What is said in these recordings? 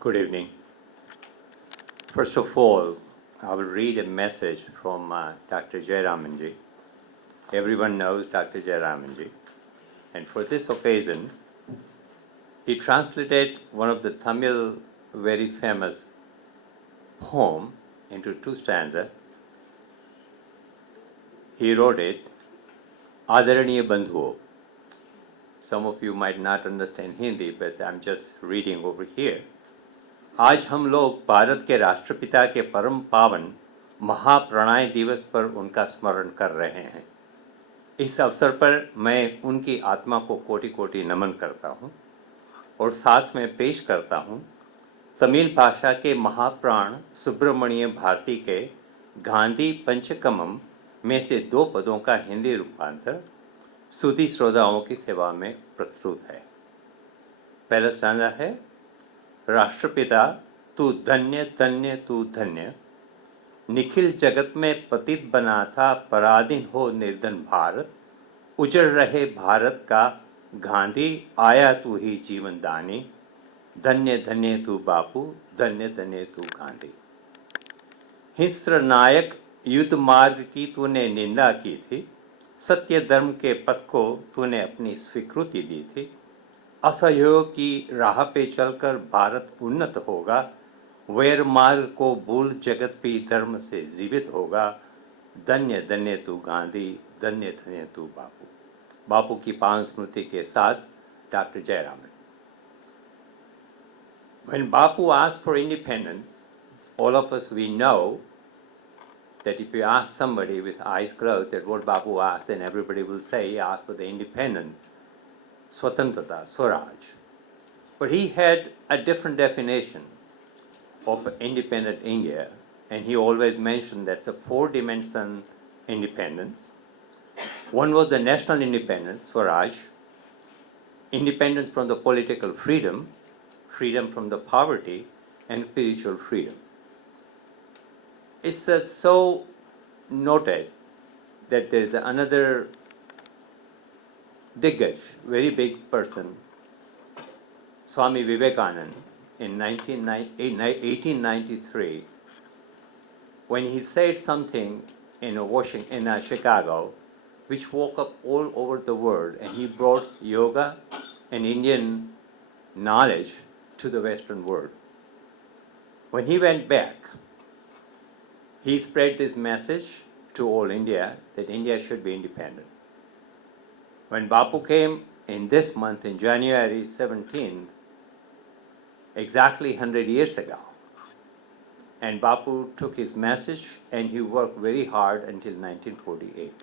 Good evening. First of all, I will read a message from Dr. Jayaramanji. Everyone knows Dr. Jayaramanji. And for this occasion, he translated one of the Tamil very famous poem into 2 stanzas. He wrote it, Adaraniya Bandhuo. Some of you might not understand Hindi, but I'm just reading over here. आज हम लोग भारत के राष्ट्रपिता के परम पावन महाप्रणय दिवस पर उनका स्मरण कर रहे हैं। इस अवसर पर मैं उनकी आत्मा को कोटि कोटि नमन करता हूँ और साथ में पेश करता हूँ तमिल भाषा के महाप्राण सुब्रमण्य भारती के गांधी पंचकमम में से 2 पदों का हिंदी रूपांतर सुधी श्रोताओं की सेवा में प्रस्तुत है। पहला स्टांजा है, राष्ट्रपिता तू धन्य धन्य तू धन्य, निखिल जगत में पतित बना था पराधीन हो निर्धन भारत, उजड़ रहे भारत का गांधी आया तू ही जीवन दानी, धन्य धन्य तू बापू धन्य धन्य तू गांधी। हिंस्र नायक युद्ध मार्ग की तूने निंदा की थी, सत्य धर्म के पथ को तूने अपनी स्वीकृति दी थी, असहयोग की राह पे चलकर भारत उन्नत होगा, वैर मार्ग को भूल जगत भी धर्म से जीवित होगा, धन्य धन्य तू गांधी धन्य धन्य तू बापू। बापू की पावन स्मृति के साथ doctor Jayaraman. When Bapu asked for independence, all of us we know that if you ask somebody with eyes closed that what Bapu asked, then everybody will say he asked for the independence, Swatantrata, Swaraj. But he had a different definition of independent India, and he always mentioned that's a 4-dimensional independence. One was the national independence, Swaraj, independence from the political freedom, freedom from the poverty, and spiritual freedom. It's so noted that there is another Diggaj, very big person, Swami Vivekananda, in 1893, when he said something in Chicago, which woke up all over the world, and he brought yoga and Indian knowledge to the Western world. When he went back, he spread this message to all India that India should be independent. When Bapu came in this month, in January 17th, exactly 100 years ago, and Bapu took his message and he worked very hard until 1948.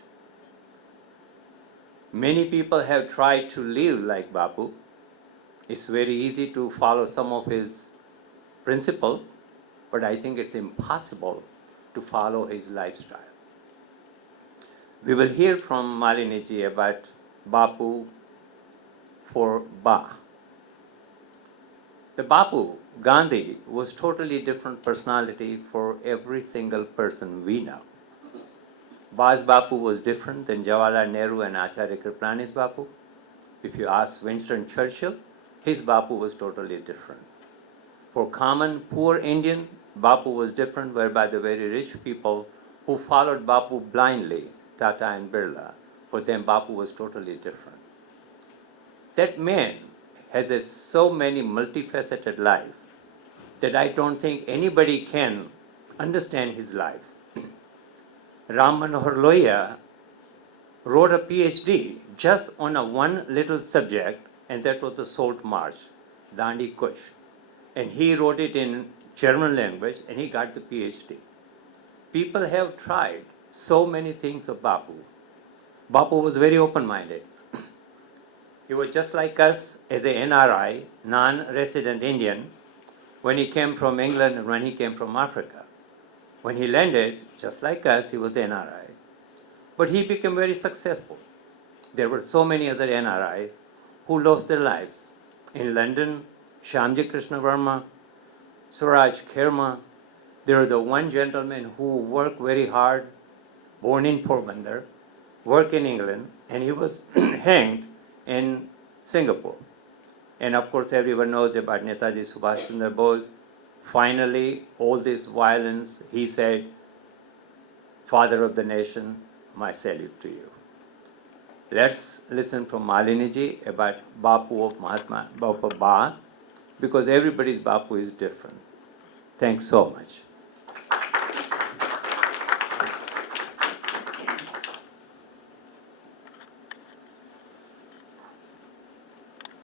Many people have tried to live like Bapu. It's very easy to follow some of his principles, but I think it's impossible to follow his lifestyle. We will hear from Maliniji about Bapu for Ba. The Bapu, Gandhi, was totally different personality for every single person we know. Ba's Bapu was different than Jawaharlal Nehru and Acharya Kripalani's Bapu. If you ask Winston Churchill, his Bapu was totally different. For common poor Indian, Bapu was different, whereby the very rich people who followed Bapu blindly, Tata and Birla, for them Bapu was totally different. That man has so many multifaceted life that I don't think anybody can understand his life. Ram Manohar Lohia wrote a PhD just on one little subject, and that was the Salt March, Dandi Kush. And he wrote it in German language, and he got the PhD. People have tried so many things of Bapu. Bapu was very open-minded. He was just like us as a NRI, non-resident Indian, when he came from England and when he came from Africa. When he landed, just like us, he was the NRI. But he became very successful. There were so many other NRIs who lost their lives. In London, Shyamji Krishna Verma, Suraj Kherma, there was the one gentleman who worked very hard, born in Porbandar, worked in England, and he was hanged in Singapore. And of course, everyone knows about Netaji Subhash Chandra Bose. Finally, all this violence, he said, Father of the nation, my salute to you. Let's listen from Malini ji about Bapu of Mahatma, Bapu Ba, because everybody's Bapu is different. Thanks so much.